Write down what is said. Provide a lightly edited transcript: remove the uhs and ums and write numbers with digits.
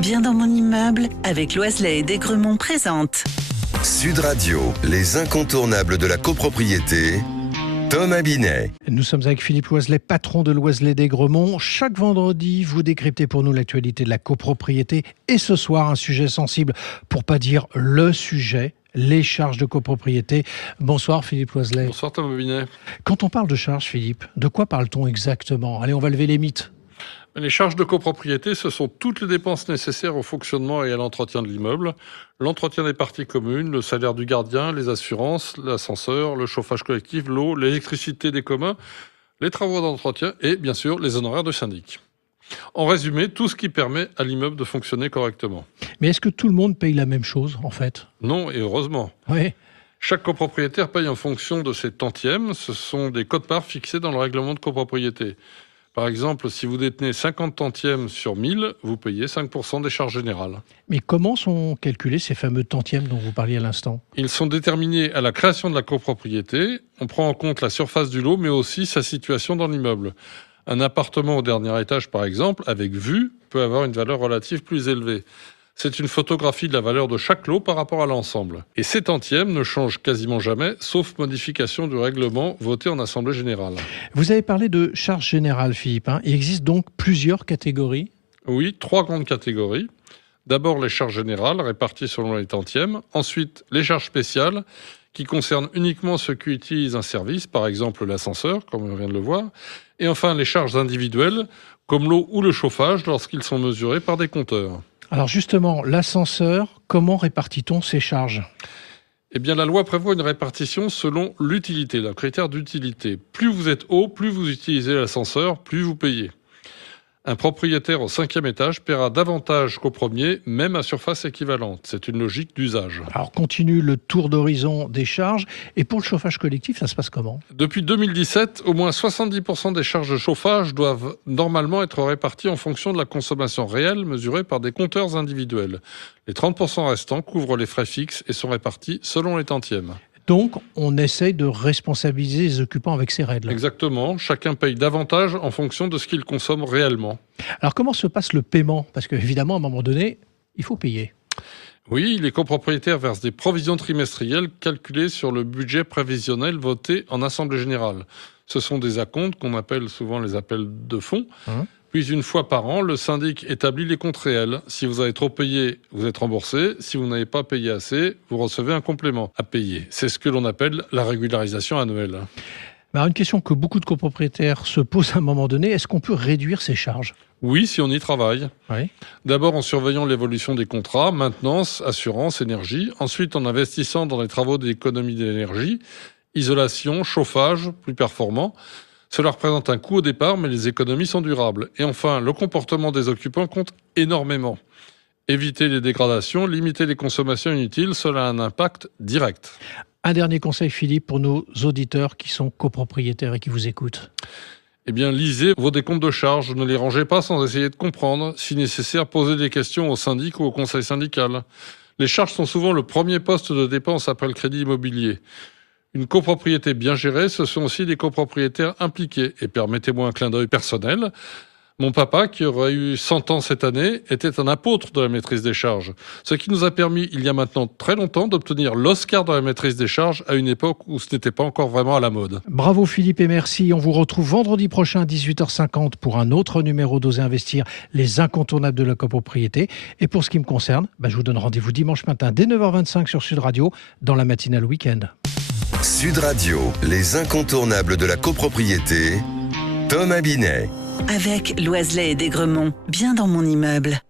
Bien dans mon immeuble, avec Loiselet et Desgremont présente. Sud Radio, les incontournables de la copropriété. Thomas Binet. Nous sommes avec Philippe Loiselet, patron de Loiselet Desgremont. Chaque vendredi, vous décryptez pour nous l'actualité de la copropriété. Et ce soir, un sujet sensible, pour pas dire le sujet, les charges de copropriété. Bonsoir Philippe Loiselet. Bonsoir Thomas Binet. Quand on parle de charges, Philippe, de quoi parle-t-on exactement ? Allez, on va lever les mythes. Les charges de copropriété, ce sont toutes les dépenses nécessaires au fonctionnement et à l'entretien de l'immeuble. L'entretien des parties communes, le salaire du gardien, les assurances, l'ascenseur, le chauffage collectif, l'eau, l'électricité des communs, les travaux d'entretien et bien sûr les honoraires de syndic. En résumé, tout ce qui permet à l'immeuble de fonctionner correctement. Mais est-ce que tout le monde paye la même chose en fait ? Non, et heureusement. Oui. Chaque copropriétaire paye en fonction de ses tantièmes. Ce sont des quotes-parts fixés dans le règlement de copropriété. Par exemple, si vous détenez 50 tantièmes sur 1000, vous payez 5% des charges générales. Mais comment sont calculés ces fameux tantièmes dont vous parliez à l'instant ? Ils sont déterminés à la création de la copropriété. On prend en compte la surface du lot, mais aussi sa situation dans l'immeuble. Un appartement au dernier étage, par exemple, avec vue, peut avoir une valeur relative plus élevée. C'est une photographie de la valeur de chaque lot par rapport à l'ensemble. Et ces tantièmes ne changent quasiment jamais, sauf modification du règlement voté en Assemblée générale. Vous avez parlé de charges générales, Philippe. Il existe donc plusieurs catégories ? Oui, 3 grandes catégories. D'abord les charges générales réparties selon les tantièmes. Ensuite les charges spéciales qui concernent uniquement ceux qui utilisent un service, par exemple l'ascenseur, comme on vient de le voir. Et enfin les charges individuelles, comme l'eau ou le chauffage, lorsqu'ils sont mesurés par des compteurs. Alors justement, l'ascenseur, comment répartit-on ces charges ? Eh bien, la loi prévoit une répartition selon l'utilité, le critère d'utilité. Plus vous êtes haut, plus vous utilisez l'ascenseur, plus vous payez. Un propriétaire au 5e étage paiera davantage qu'au premier, même à surface équivalente. C'est une logique d'usage. Alors continue le tour d'horizon des charges. Et pour le chauffage collectif, ça se passe comment ? Depuis 2017, au moins 70% des charges de chauffage doivent normalement être réparties en fonction de la consommation réelle mesurée par des compteurs individuels. Les 30% restants couvrent les frais fixes et sont répartis selon les tantièmes. Donc, on essaye de responsabiliser les occupants avec ces règles. Exactement. Chacun paye davantage en fonction de ce qu'il consomme réellement. Alors, comment se passe le paiement ? Parce qu'évidemment, à un moment donné, il faut payer. Oui, les copropriétaires versent des provisions trimestrielles calculées sur le budget prévisionnel voté en Assemblée générale. Ce sont des acomptes qu'on appelle souvent les appels de fonds. Puis une fois par an, le syndic établit les comptes réels. Si vous avez trop payé, vous êtes remboursé. Si vous n'avez pas payé assez, vous recevez un complément à payer. C'est ce que l'on appelle la régularisation annuelle. Alors, une question que beaucoup de copropriétaires se posent à un moment donné, est-ce qu'on peut réduire ces charges ? Oui, si on y travaille. Oui. D'abord en surveillant l'évolution des contrats, maintenance, assurance, énergie. Ensuite en investissant dans les travaux d'économie d'énergie, isolation, chauffage, plus performant. Cela représente un coût au départ, mais les économies sont durables. Et enfin, le comportement des occupants compte énormément. Éviter les dégradations, limiter les consommations inutiles, cela a un impact direct. Un dernier conseil, Philippe, pour nos auditeurs qui sont copropriétaires et qui vous écoutent. Eh bien, lisez vos décomptes de charges, ne les rangez pas sans essayer de comprendre. Si nécessaire, posez des questions au syndic ou au conseil syndical. Les charges sont souvent le premier poste de dépense après le crédit immobilier. Une copropriété bien gérée, ce sont aussi des copropriétaires impliqués. Et permettez-moi un clin d'œil personnel. Mon papa, qui aurait eu 100 ans cette année, était un apôtre de la maîtrise des charges. Ce qui nous a permis, il y a maintenant très longtemps, d'obtenir l'Oscar de la maîtrise des charges à une époque où ce n'était pas encore vraiment à la mode. Bravo Philippe et merci. On vous retrouve vendredi prochain à 18h50 pour un autre numéro d'Oser Investir, les incontournables de la copropriété. Et pour ce qui me concerne, je vous donne rendez-vous dimanche matin dès 9h25 sur Sud Radio dans la matinale week-end. Sud Radio, les incontournables de la copropriété. Thomas Binet. Avec Loiselet et Desgremont, bien dans mon immeuble.